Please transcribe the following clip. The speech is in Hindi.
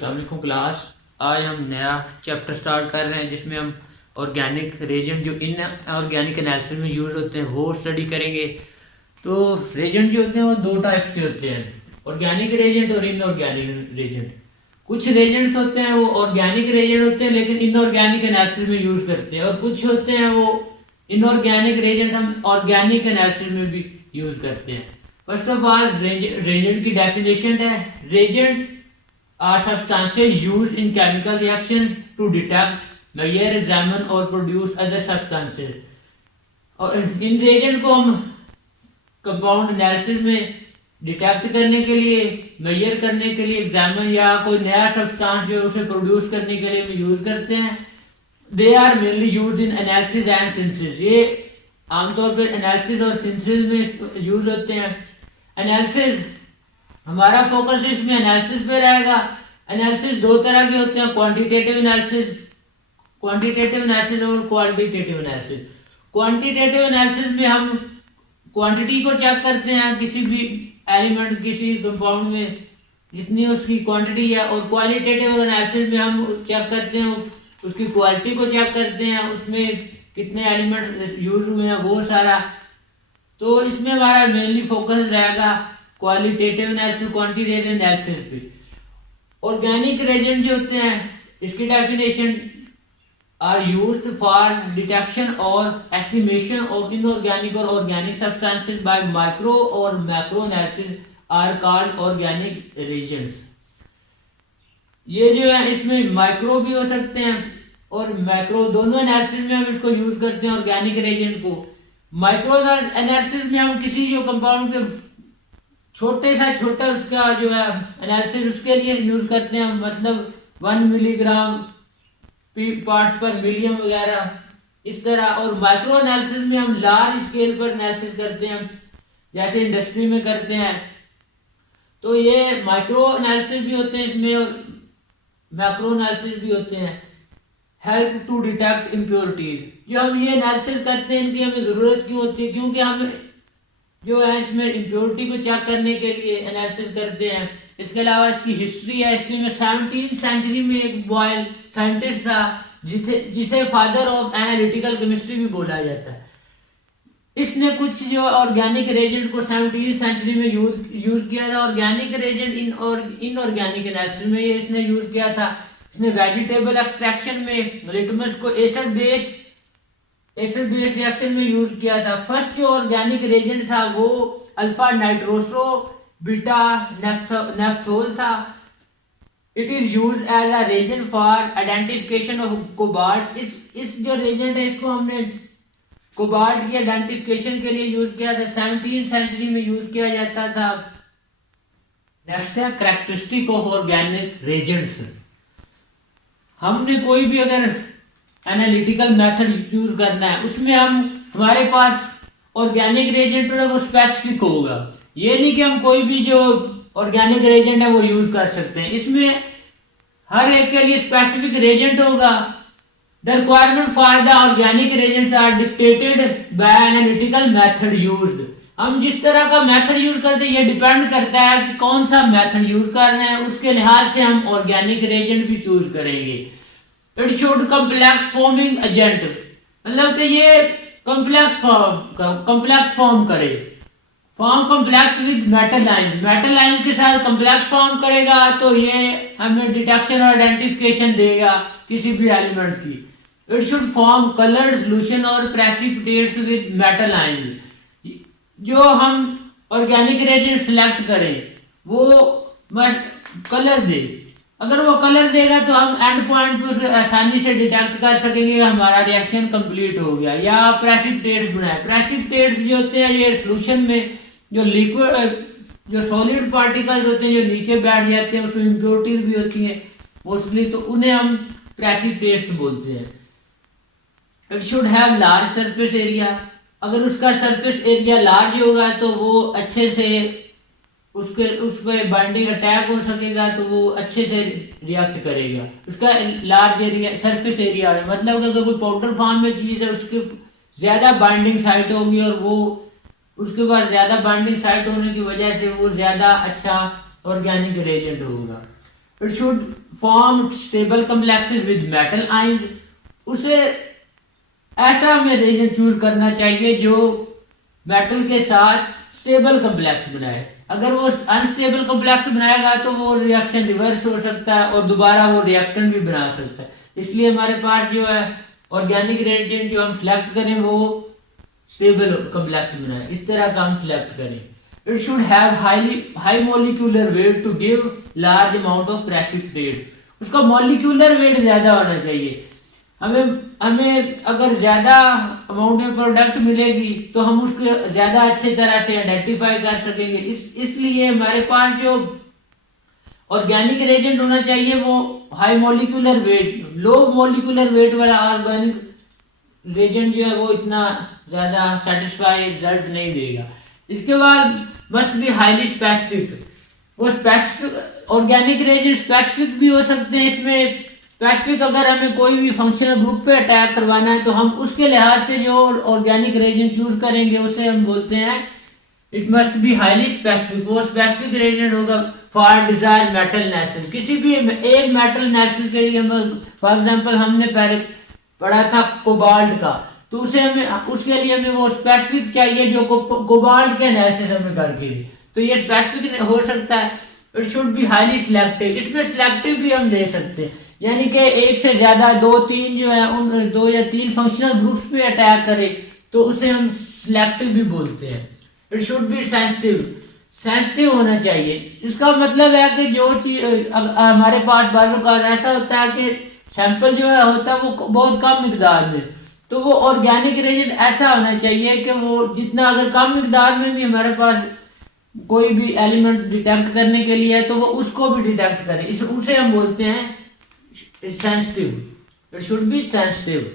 अस्सलाम वालेकुम क्लास। आज हम नया चैप्टर स्टार्ट कर रहे हैं जिसमें हम ऑर्गेनिक रेजेंट जो इन ऑर्गेनिक एनालिसिस में यूज होते हैं वो स्टडी करेंगे। तो रेजेंट जो होते हैं वो दो टाइप्स के होते हैं, ऑर्गेनिक रेजेंट और इनऑर्गेनिक रेजेंट। कुछ रेजेंट्स होते हैं वो ऑर्गेनिक रेजेंट होते हैं लेकिन इनऑर्गेनिक एनालिसिस में यूज करते हैं, और कुछ होते हैं वो इनऑर्गेनिक रेजेंट हम ऑर्गेनिक एनालिसिस में भी यूज करते हैं। फर्स्ट ऑफ ऑल रेजेंट की डेफिनेशन है, Regent are substances used in chemical reactions to detect, measure, examine or produce other substances। और इन reagent को हम कंपाउंड एनालिसिस में डिटेक्ट करने के लिए, मेजर करने के लिए, एग्जामिन या कोई नया सब्सटेंस जो उसे प्रोड्यूस करने के लिए हम यूज करते हैं। They are mainly used in analysis and synthesis. ये आमतौर पर एनालिसिस और सिंथेसिस में यूज होते हैं। एनालिसिस हमारा फोकस इसमें एनालिसिस पे रहेगा। एनालिसिस दो तरह के होते हैं, क्वांटिटेटिव एनालिसिस और क्वालिटेटिव एनालिसिस। क्वांटिटेटिव एनालिसिस में हम क्वांटिटी को चेक करते हैं, किसी भी एलिमेंट किसी कंपाउंड में जितनी उसकी क्वांटिटी है, और क्वालिटेटिव एनालिसिस में हम चेक करते हैं उसकी क्वालिटी को चेक करते हैं, उसमें कितने एलिमेंट यूज हुए हैं वो सारा। तो इसमें हमारा मेनली फोकस रहेगा क्वालिटेटिव एनालिसिस, क्वांटिटेटिव एनालिसिस पे। ऑर्गेनिक रेजेंट जो होते हैं इसकी definition are used for detection और एस्टिमेशन ऑफ इनऑर्गेनिक और ऑर्गेनिक सब्सटेंसेस बाय माइक्रो और macro analysis are called organic reagents. ये जो है इसमें माइक्रो भी हो सकते हैं और मैक्रो, दोनों एनालिसिस में हम इसको यूज करते हैं ऑर्गेनिक रेजेंट को। माइक्रो एनालिसिस में हम किसी जो कंपाउंड के छोटा उसका जो है एनालिसिस उसके लिए यूज करते हैं, मतलब 1 मिलीग्राम पार्ट्स पर मिलियन वगैरह इस तरह। और माइक्रो एनालिसिस में हम लार्ज स्केल पर एनालिसिस करते हैं जैसे इंडस्ट्री में करते हैं। तो ये माइक्रो एनालिसिस भी होते हैं इसमें और मैक्रो एनालिसिस भी होते हैं। हेल्प टू डिटेक्ट इम्प्योरिटीज, जो हम ये एनालिसिस करते हैं इनकी हमें जरूरत क्यों होती है, क्योंकि हम जो है इसमें इम्प्योरिटी को चेक करने के लिए एनालिसिस करते हैं। इसके अलावा इसकी हिस्ट्री है, हिस्ट्री में 17वीं सेंचुरी में एक बॉयल साइंटिस्ट था जिसे फादर ऑफ एनालिटिकल केमिस्ट्री भी बोला जाता है। इसने कुछ जो ऑर्गेनिक रेजेंट को 17वीं सेंचुरी में यूज किया था। ऑर्गेनिक रेजेंट इनऑर्गेनिक एनालिसिस में ये इसने यूज किया था। इसने वेजिटेबल एक्सट्रैक्शन में लिटमस को एसिड बेस रिएक्शन में यूज किया था। फर्स्ट जो ऑर्गेनिक रेजेंट था वो अल्फा नाइट्रोसो बीटा नेफ्थोल था। It is used as a reagent for identification of cobalt. इस जो रेजेंट है इसको हमने कोबाल्ट की आइडेंटिफिकेशन के लिए यूज किया था, 17वीं सेंचुरी में यूज किया जाता था। नेक्स्ट है कैरेक्टरिस्टिक ऑफ ऑर्गेनिक रेजेंट्स। हमने कोई भी अगर एनालिटिकल मेथड यूज करना है उसमें हमारे पास ऑर्गेनिक रेजेंट है वो स्पेसिफिक होगा। ये नहीं कि हम कोई भी जो ऑर्गेनिक रेजेंट है वो यूज कर सकते हैं, इसमें हर एक के लिए स्पेसिफिक रेजेंट होगा। The requirement for the organic reagents are dictated by analytical method used. हम जिस तरह का मेथड यूज करते हैं ये डिपेंड करता है कि कौन सा मेथड यूज कर रहे हैं, उसके लिहाज से हम ऑर्गेनिक रेजेंट भी चूज करेंगे। It should complex forming agent, मतलब कि ये कॉम्प्लेक्स फॉर्म करे, form complex with metal lines के साथ कॉम्प्लेक्स फॉर्म करेगा तो ये हमें डिटेक्शन और आइडेंटिफिकेशन देगा किसी भी एलिमेंट की। It should form coloured solution और प्रेसिपिटेट्स विद मेटल आयंस। जो हम ऑर्गेनिक रेजेंट सिलेक्ट करें वो मस्ट कलर दे, अगर वो कलर देगा तो हम एंड पॉइंट पे आसानी से डिटेक्ट कर सकेंगे हमारा रिएक्शन कंप्लीट हो गया। या प्रेसिपिटेट्स बनाए, प्रेसिपिटेट्स जो होते हैं ये सॉल्यूशन में जो लिक्विड जो सॉलिड पार्टिकल्स होते हैं जो नीचे बैठ जाते हैं उसमें इम्प्योरिटीज भी होती हैं मोस्टली, तो उन्हें हम प्रेसिपिटेट्स बोलते हैं। It should have large surface area, अगर उसका सरफेस एरिया लार्ज होगा तो वो अच्छे से उस पर बाइंडिंग अटैक हो सकेगा, तो वो अच्छे से रिएक्ट करेगा। उसका लार्ज एरिया सरफेस एरिया है, मतलब अगर कोई पाउडर फॉर्म में चीज है उसके ज्यादा बाइंडिंग साइट होगी और वो उसके बाद ज्यादा बाइंडिंग साइट होने की वजह से वो ज्यादा अच्छा ऑर्गेनिक रेजेंट होगा। It should form stable complexes with metal ions. उसे ऐसा हमें रिएजेंट चूज करना चाहिए जो मेटल के साथ स्टेबल कॉम्प्लेक्स बनाए। अगर वो अनस्टेबल कॉम्प्लेक्स बनाएगा तो वो रिएक्शन रिवर्स हो सकता है और दोबारा वो रिएक्टेंट भी बना सकता है। इसलिए हमारे पास जो है ऑर्गेनिक रिएजेंट जो हम सिलेक्ट करें वो स्टेबल कॉम्प्लेक्स बनाए, इस तरह का हम सिलेक्ट करें। It should have high molecular weight to give large amount of precipitates. उसका मॉलिक्यूलर वेट ज्यादा होना चाहिए। हमें अगर ज्यादा अमाउंट में प्रोडक्ट मिलेगी तो हम उसको ज्यादा अच्छी तरह से आइडेंटिफाई कर सकेंगे। इसलिए हमारे पास जो ऑर्गेनिक रिएजेंट होना चाहिए वो high molecular wait, low molecular weight वाला ऑर्गेनिक रिएजेंट जो है वो इतना ज्यादा सेटिस्फाई रिजल्ट नहीं देगा। इसके बाद मस्ट बी हाईली स्पेसिफिक। वो स्पेसिफिक ऑर्गेनिक रिएजेंट स्पेसिफिक भी हो सकते हैं। इसमें स्पेसिफिक अगर हमें कोई भी फंक्शनल ग्रुप पे अटैक करवाना है तो हम उसके लिहाज से जो ऑर्गेनिक रिएजेंट चूज करेंगे उसे हम बोलते हैं it must be highly specific. वो स्पेसिफिक रिएजेंट होगा फॉर डिजायर मेटल नेसेस। किसी भी एक मेटल नेसेस के लिए हम फॉर एग्जांपल हमने पहले पढ़ा था कोबाल्ट का, तो उसे हमें उसके लिए हमें वो स्पेसिफिक चाहिए जो कोबाल्ट के एनालिसिस हमें करके, तो ये स्पेसिफिक हो सकता है। It should be highly selective. इसमें सिलेक्टिव भी हम दे सकते हैं, यानी कि एक से ज्यादा दो तीन जो है उन 2 या 3 फंक्शनल ग्रुप्स पे अटैक करे तो उसे हम सिलेक्टिव भी बोलते हैं। इट शुड बी सेंसिटिव होना चाहिए। इसका मतलब है कि जो चीज हमारे पास बाजू का ऐसा होता है कि सैंपल जो है होता है वो बहुत कम मिकदार में, तो वो ऑर्गेनिक रिएजेंट ऐसा होना चाहिए कि वो जितना अगर कम मिकदार में भी हमारे पास कोई भी एलिमेंट डिटेक्ट करने के लिए है तो वो उसको भी डिटेक्ट करे, उसे हम बोलते हैं sensitive. It should be sensitive.